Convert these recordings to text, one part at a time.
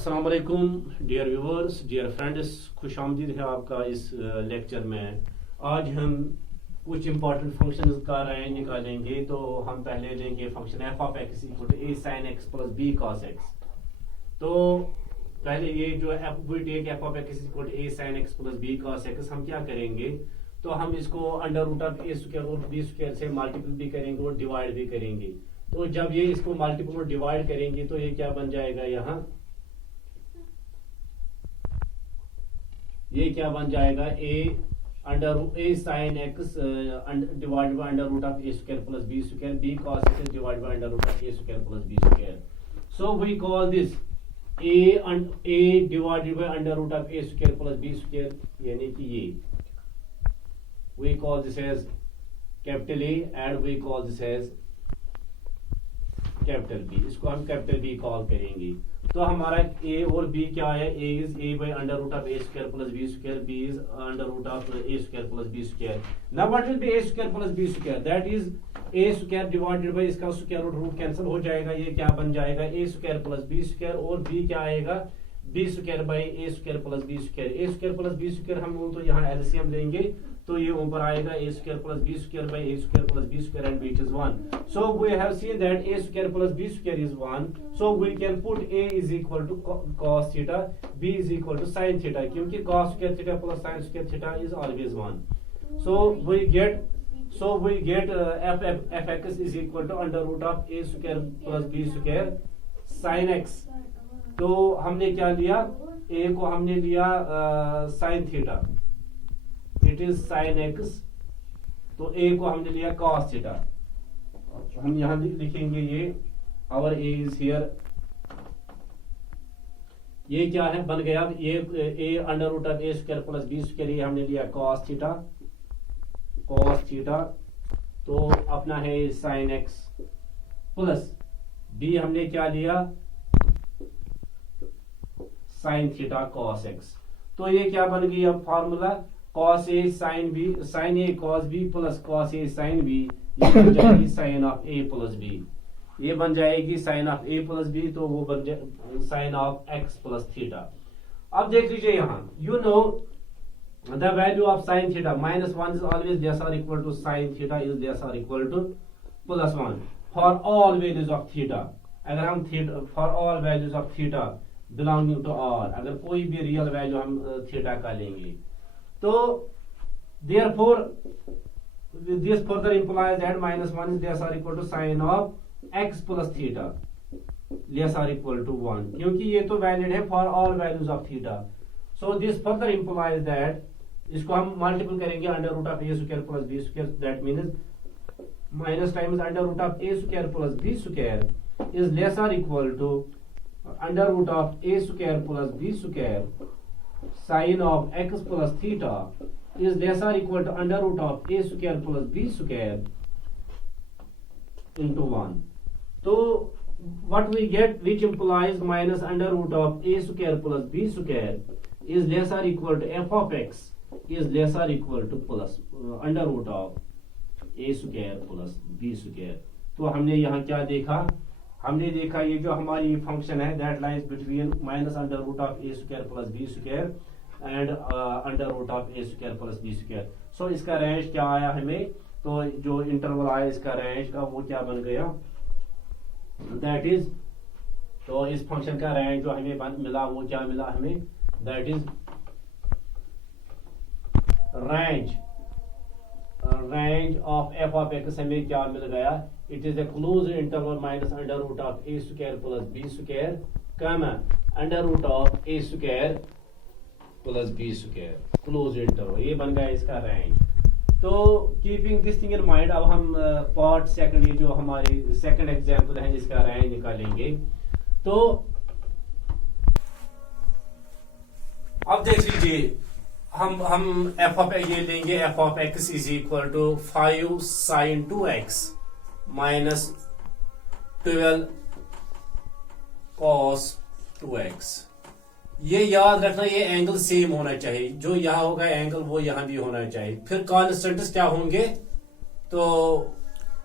अस्सलाम वालेकुम dear viewers, dear friends, खुश आमदीद है आपका इस लेक्चर में। आज हम कुछ इंपॉर्टेंट फंक्शंस का रेंज निकालेंगे। तो हम पहले लेंगे function f of x equal to a sine x plus b cos x. तो पहले ये जो f of x equal to a sine x plus b cos x, हम क्या करेंगे, तो हम इसको under root of a square और बी स्क्वायर से मल्टीपल भी करेंगे और डिवाइड भी करेंगे। तो जब ये इसको मल्टीपल और डिवाइड करेंगे तो ये क्या बन जाएगा, यहाँ ये क्या बन जाएगा, a sine x divide by under root of a square plus b square, b cos x divide by under root of a square plus b square. So we call this a divided by under root of a square plus b square, यानी कि ये we call this as capital A and we call this as capital B. इसको हम capital be call करेंगे। तो हमारा ए और B क्या है, A is a by under root of a square plus b square, B is under root of a square plus b square. Now what will be a square plus b square, that is a square divided by इसका square root cancel हो जाएगा, ये क्या बन जाएगा a square plus b square, और B क्या आएगा b square by a square plus b square. A square plus b square हम तो यहाँ एलसीएम लेंगे तो ये ऊपर आएगा a square plus b square by a square plus b square and it is 1। So we have seen that a square plus b square is 1, so we can put a is equal to cos theta, b is equal to sin theta, क्योंकि cos square theta plus sin square theta is always 1। so we get f(x) is equal to under root of a square plus b square sin x। तो हमने क्या लिया, a को हमने लिया sin theta, it is sin x, तो a को हमने लिया cos थीटा। हम यहां लिखेंगे ये our a is here, ये क्या है बन गया, ये a under root of a square plus b square, ये हमने लिया cos थीटा, तो अपना है sin x प्लस b हमने क्या लिया sin थीटा cos x। तो ये क्या बन गई अब formula, cos a sin b, sin a cos b plus cos a sin b, ये बन जाएगी sin of a plus b, ये बन जाएगी sin of a plus b, तो वो बन जाए sin of x plus theta. अब देख लीजिए यहाँ, you know the value of sin theta minus 1 is always less or equal to sin theta is less or equal to plus 1 for all values of theta। अगर हम for all values of theta belonging to r, अगर कोई भी real value हम theta का लेंगे, तो therefore this further implies that minus 1 is less or equal to sin of x plus theta less or equal to 1, क्योंकि ये तो वैलिड है for all values of theta। So this further implies that इसको हम multiple करेंगे under root of a square plus b square, that means minus times under root of a square plus b square is less और equal to under root of a square plus b square sine of x plus theta is less और equal to under root of a square plus b square into 1। तो what we get, which implies minus under root of a square plus b square is less or equal to f of x is less or equal to plus under root of a square plus b square। तो हमने यहाँ क्या देखा, हमने देखा ये जो हमारी फंक्शन है that lies between minus under root of a square plus b square and under root of a square plus b square. So इसका रेंज क्या आया हमें, तो जो इंटरवल आया इसका रेंज का वो क्या बन गया, दैट इज, तो इस फंक्शन का रेंज जो हमें मिला वो क्या मिला हमें, that is range of f of x हमें क्या मिल गया, it is a close interval minus under root of a square plus b square comma under root of a square plus b square, close interval, ये बन गया इसका range. तो keeping this thing in mind, अब हम part second, ये जो हमारी सेकंड एग्जांपल है इसका रेंज निकालेंगे। तो अब देख लीजिए, हम एफ ऑफ ये लेंगे, f of x is equal to 5 sin 2x minus 12 cos 2x। ये याद रखना, ये एंगल सेम होना चाहिए, जो यहां होगा एंगल वो यहां भी होना चाहिए। फिर कॉन्स्टेंट्स क्या होंगे तो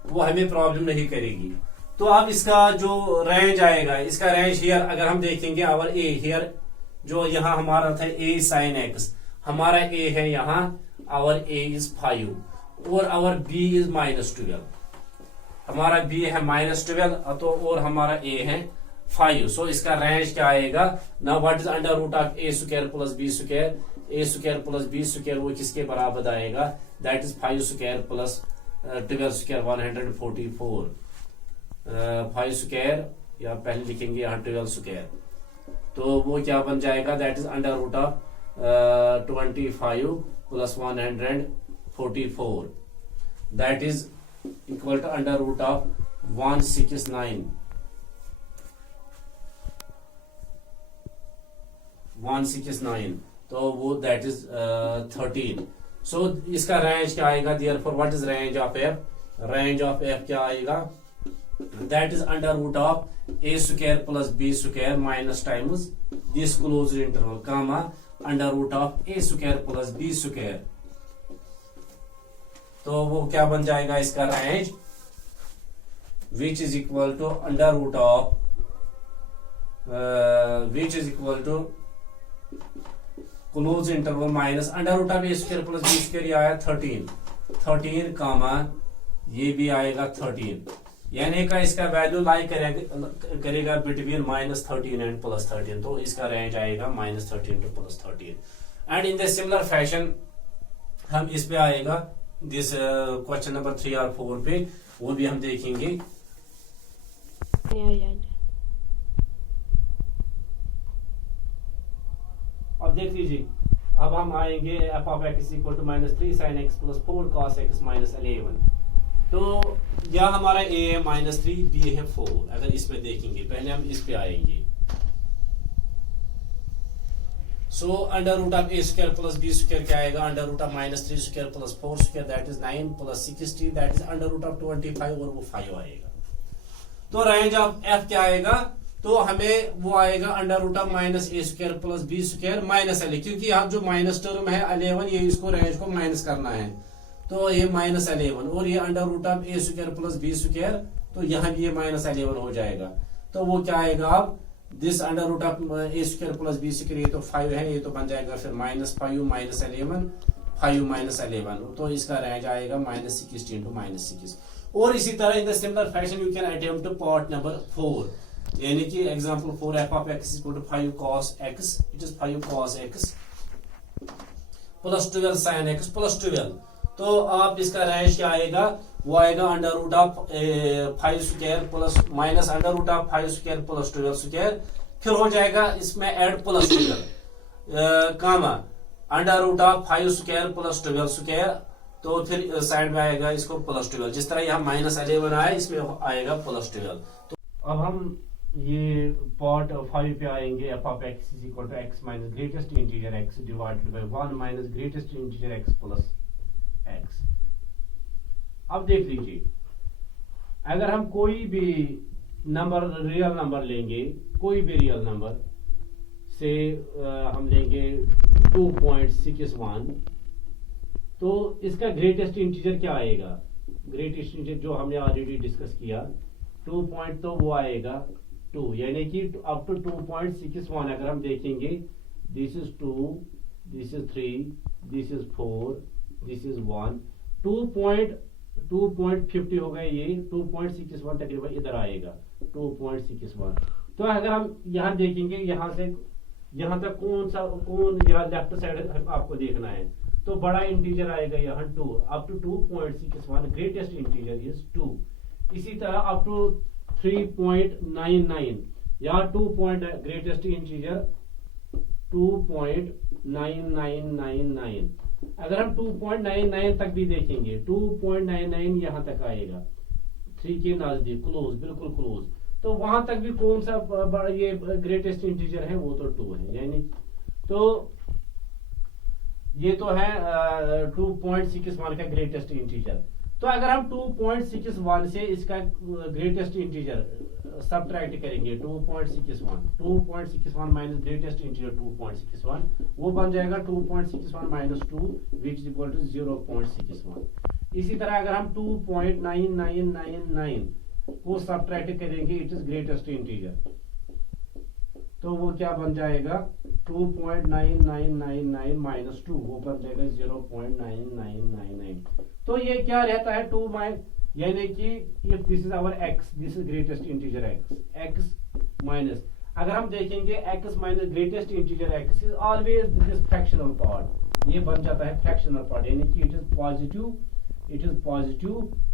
वो हमें प्रॉब्लम नहीं करेगी। तो अब इसका जो रेंज आएगा, इसका रेंज हियर अगर हम देखेंगे आवर ए हियर, जो यहाँ हमारा था ए साइन एक्स, हमारा ए है यहाँ, आवर ए इज 5 और आवर बी इज -12, हमारा बी है -12 तो और हमारा ए है 5। सो इसका रेंज क्या आएगा ना, what is under root of a square plus b square, a square plus b square वो किसके बराबर आएगा, that is 5 square plus 12 square 144, 5 square या पहले लिखेंगे यहाँ 12 स्क्वायर, तो वो क्या बन जाएगा, that is under root of 25 plus 144, that is equal to under root of 169, तो वो दैट इज 13। सो इसका रेंज क्या आएगा, therefore what is range of f, range of f क्या आएगा, that is under root of a square plus b square minus times this closed interval comma under root of a square plus b square, तो वो क्या बन जाएगा इसका range, which is equal to under root of which is equal to close interval minus under root of a square plus b square, ये आया 13 कामा ये भी आएगा 13, यानी का इसका वैल्यू लाई करेगा बिटवीन -13 एंड +13, तो इसका रेंज आएगा -13 to +13। And in the similar fashion हम इस पे आएगा दिस क्वेश्चन नंबर 3 और 4 पे, वो भी हम देखेंगे। अब देख लीजिए, अब हम आएंगे f of x equal to -3 sin x plus 4 cos x -11, तो यह हमारा a है -3, b है 4। अगर इसमें देखेंगे, पहले हम इस पे आएंगे, so under root of a square plus b square क्या आएगा, under root of -3 square plus 4 square that is 9 plus 60 that is under root of 25 और वो 5 आएगा। तो रेंज ऑफ f क्या आएगा, तो हमें वो आएगा under root of -a square plus b square minus l, क्योंकि यहाँ जो माइनस टर्म है 11 ये इसको रेंज को माइनस करना है, तो ये -11 और ये under root of a square plus b square, तो यहाँ भी ये -11 हो जाएगा। तो वो क्या आएगा, अब this under root of a square plus b square ये तो 5 है, ये तो बन जाएगा फिर -5 -11 5 -11, तो इसका रेंज आएगा -16 टू -6। और इसी तरह in the similar fashion you can attempt to part number 4, यानी कि example 4 f of x equal to 5 cos x, it is 5 cos x plus 12 sin x plus 12, तो आप इसका रेंज क्या आएगा, वो आएगा under root of 5 square plus minus under root of 5 square plus 12 square, फिर हो जाएगा इसमें add plus 12 comma under root of 5 square plus 12 square, तो फिर साइड में आएगा इसको प्लस 12, जिस तरह यहाँ -11 आया इसमें आएगा प्लस 12। तो अब हम ये पार्ट 5 पे आएंगे, f of x is equal to x minus greatest integer x divided by 1 minus greatest integer x plus x। अब देख लीजिए, अगर हम कोई भी नंबर रियल नंबर लेंगे, कोई भी रियल नंबर से हम लेंगे 2.61, तो इसका ग्रेटेस्ट इंटीजर क्या आएगा, ग्रेटेस्ट इंटीजर जो हमने ऑलरेडी डिस्कस किया 2 पॉइंट, तो वो आएगा 2, यानी कि अप टू 2.61 अगर हम देखेंगे, this is 2, this is 3, this is 4, this is 1, 2.50 हो गए, ये 2.61 तकरीबन इधर आएगा 2.61। तो अगर हम यहाँ देखेंगे, यहाँ से यहाँ तक कौन यहाँ लेफ्ट साइड आपको देखना है, तो बड़ा इंटीजर आएगा यहाँ 2, up to 2.61 greatest integer is 2। इसी तरह अप टू 3.99 या ग्रेटेस्ट इंटीजर 2.9999। अगर हम 2.99 तक भी देखेंगे, 2.99 यहां तक आएगा, 3 के नजदीक क्लोज, बिल्कुल क्लोज, तो वहां तक भी कौन सा बड़ा ये ग्रेटेस्ट इंटीजर है, वो तो 2 है, यानी तो ये तो है 2.61 का ग्रेटेस्ट इंटीजर। तो अगर हम 2.61 से इसका ग्रेटेस्ट इंटीजर सबट्रैक्ट करेंगे, 2.61 माइनस ग्रेटेस्ट इंटीजर 2.61, वो बन जाएगा 2.61 minus 2 which is equal to 0.61। इसी तरह अगर हम 2.9999 को सब्ट्रैक्ट करेंगे इट इज ग्रेटेस्ट इंटीजर, तो वो क्या बन जाएगा 2.9999 माइनस 2, वो बन जाएगा 0.9999। तो ये क्या रहता है 2 यानी कि if this is our x, this is greatest integer x minus, अगर हम देखेंगे x माइनस greatest integer x is always this fractional part, ये बन जाता है फ्रैक्शनल पार्ट, यानी कि it is positive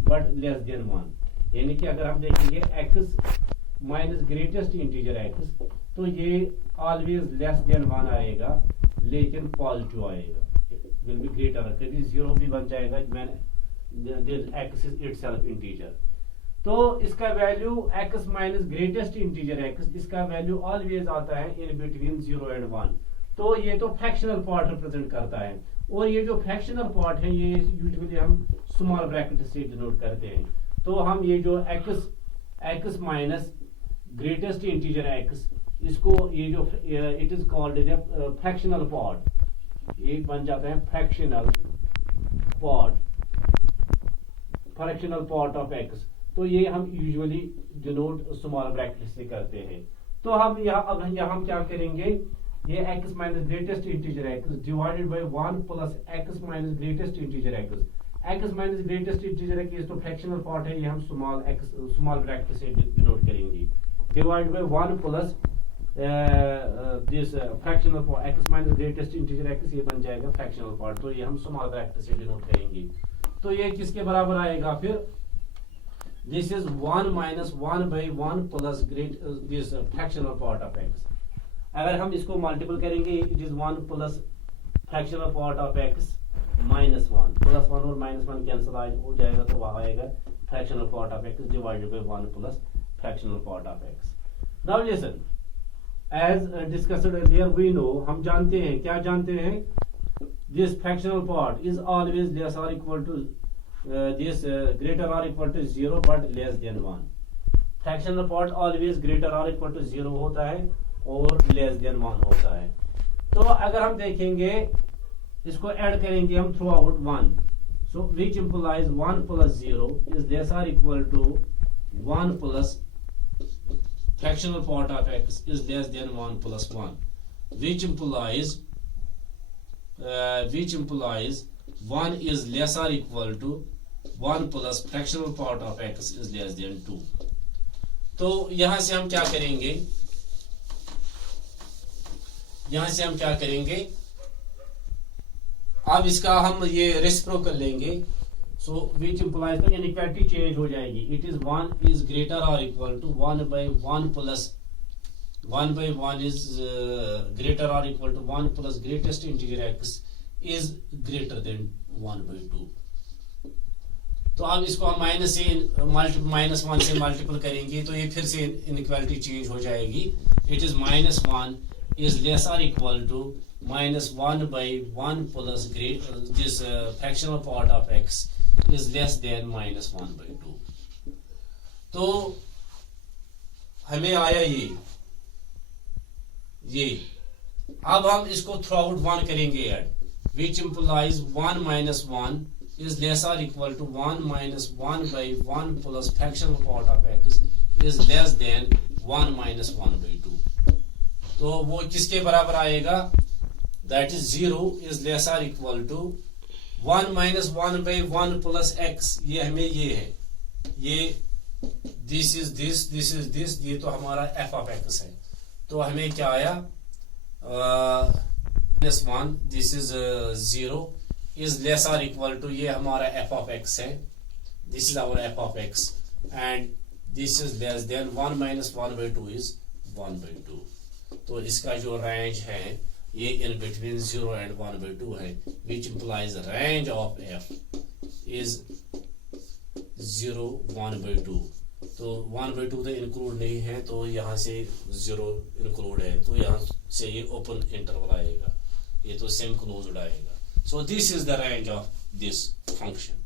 but less than 1, यानी कि अगर हम देखेंगे x माइनस ग्रेटेस्ट इंटीजर x, तो ये ऑलवेज लेस देन 1 आएगा लेकिन पॉजिटिव आएगा, विल बी ग्रेटर, कभी 0 भी बन जाएगा, मैंने x is itself integer। तो इसका वैल्यू x माइनस ग्रेटेस्ट इंटीजर x, इसका वैल्यू ऑलवेज आता है इन बिटवीन 0 एंड 1, तो ये तो फ्रैक्शनल पार्ट रिप्रेजेंट करता है, और ये जो फ्रैक्शनल पार्ट है ये यूजुअली हम स्मॉल ब्रैकेट से डिनोट करते हैं। तो हम ये जो x माइनस ग्रेटेस्ट इंटीजर x, इसको ये जो it is called fractional part, ये बन जाता है फ्रैक्शनल पार्ट ऑफ x, तो ये हम यूजुअली डिनोट स्मॉल ब्रैकेट से करते हैं। तो हम यहाँ हम क्या करेंगे, ये x माइनस greatest integer x divided by 1 plus x माइनस ग्रेटेस्ट इंटीजर x माइनस ग्रेटेस्ट इंटीजर x, ये तो फ्रैक्शनल पार्ट है, ये हम स्मॉल ब्रैकेट से डिनोट करेंगे, divided by 1 plus this fractional part x माइनस ग्रेटेस्ट इंटीजर x, ये बन जाएगा फ्रैक्शनल पार्ट, तो ये हम स्मॉल ब्रैकेट से डिनोट करेंगे। तो ये किसके बराबर आएगा फिर, this is 1 minus 1 by 1 plus this fractional part of x, अगर हम इसको मल्टीपल करेंगे it is 1 plus fractional part of x minus 1, plus 1 और माइनस 1 कैंसिल हो जाएगा, तो वहां आएगा fractional part of x divided by 1 plus fractional part of x। Now listen, as discussed earlier we know, हम जानते हैं, क्या जानते हैं, this fractional part is always less or equal to this greater or equal to 0 but less than 1, fractional part always greater or equal to 0 होता है और less than 1 होता है। तो अगर हम देखेंगे इसको ऐड करेंगे हम through out 1, so which implies 1 plus 0 is less or equal to 1 plus fractional part of x is less than 1 plus 1, which implies 1 is less or equal to 1 plus fractional part of x is less than 2। तो यहां से हम क्या करेंगे, अब इसका हम ये रेसिप्रोकल लेंगे, सो विच इंप्लाइज तो इनइक्वालिटी चेंज हो जाएगी, it is 1 is greater or equal to 1 by 1 plus 1 by 1 is greater or equal to 1 plus greatest integer x is greater than 1 by 2। तो अब इसको हम माइनस 1 से मल्टीपल करेंगे, तो ये फिर से इनइक्वालिटी चेंज हो जाएगी, it is -1 is less or equal to -1 by 1 plus this fractional part of x is less than -1 by 2। तो हमें आया ये अब हम इसको थ्रू आउट 1 करेंगे add, which implies 1 minus 1 is less or equal to 1 minus 1 by 1 plus fractional part of x is less than 1 minus 1 by 2। तो वो किसके बराबर आएगा, that is 0 is less or equal to 1 minus 1 by 1 plus x, ये हमें ये है, ये this is this, ये तो हमारा f of x है, तो हमें क्या आया -1, this is 0 is less or equal to, ये हमारा f of x है, this is our f of x and this is less than 1 minus 1 by 2 is 1 by 2। तो इसका जो रेंज है ये इन बिटवीन 0 एंड 1 by 2 है, which implies range of f is 0 1 by 2। तो 1 by 2 तो include नहीं है, तो यहाँ से 0 इंक्लूड है, तो यहाँ से ये ओपन इंटरवल आएगा, ये तो सेम क्लोज्ड आएगा। So this is the range of this function.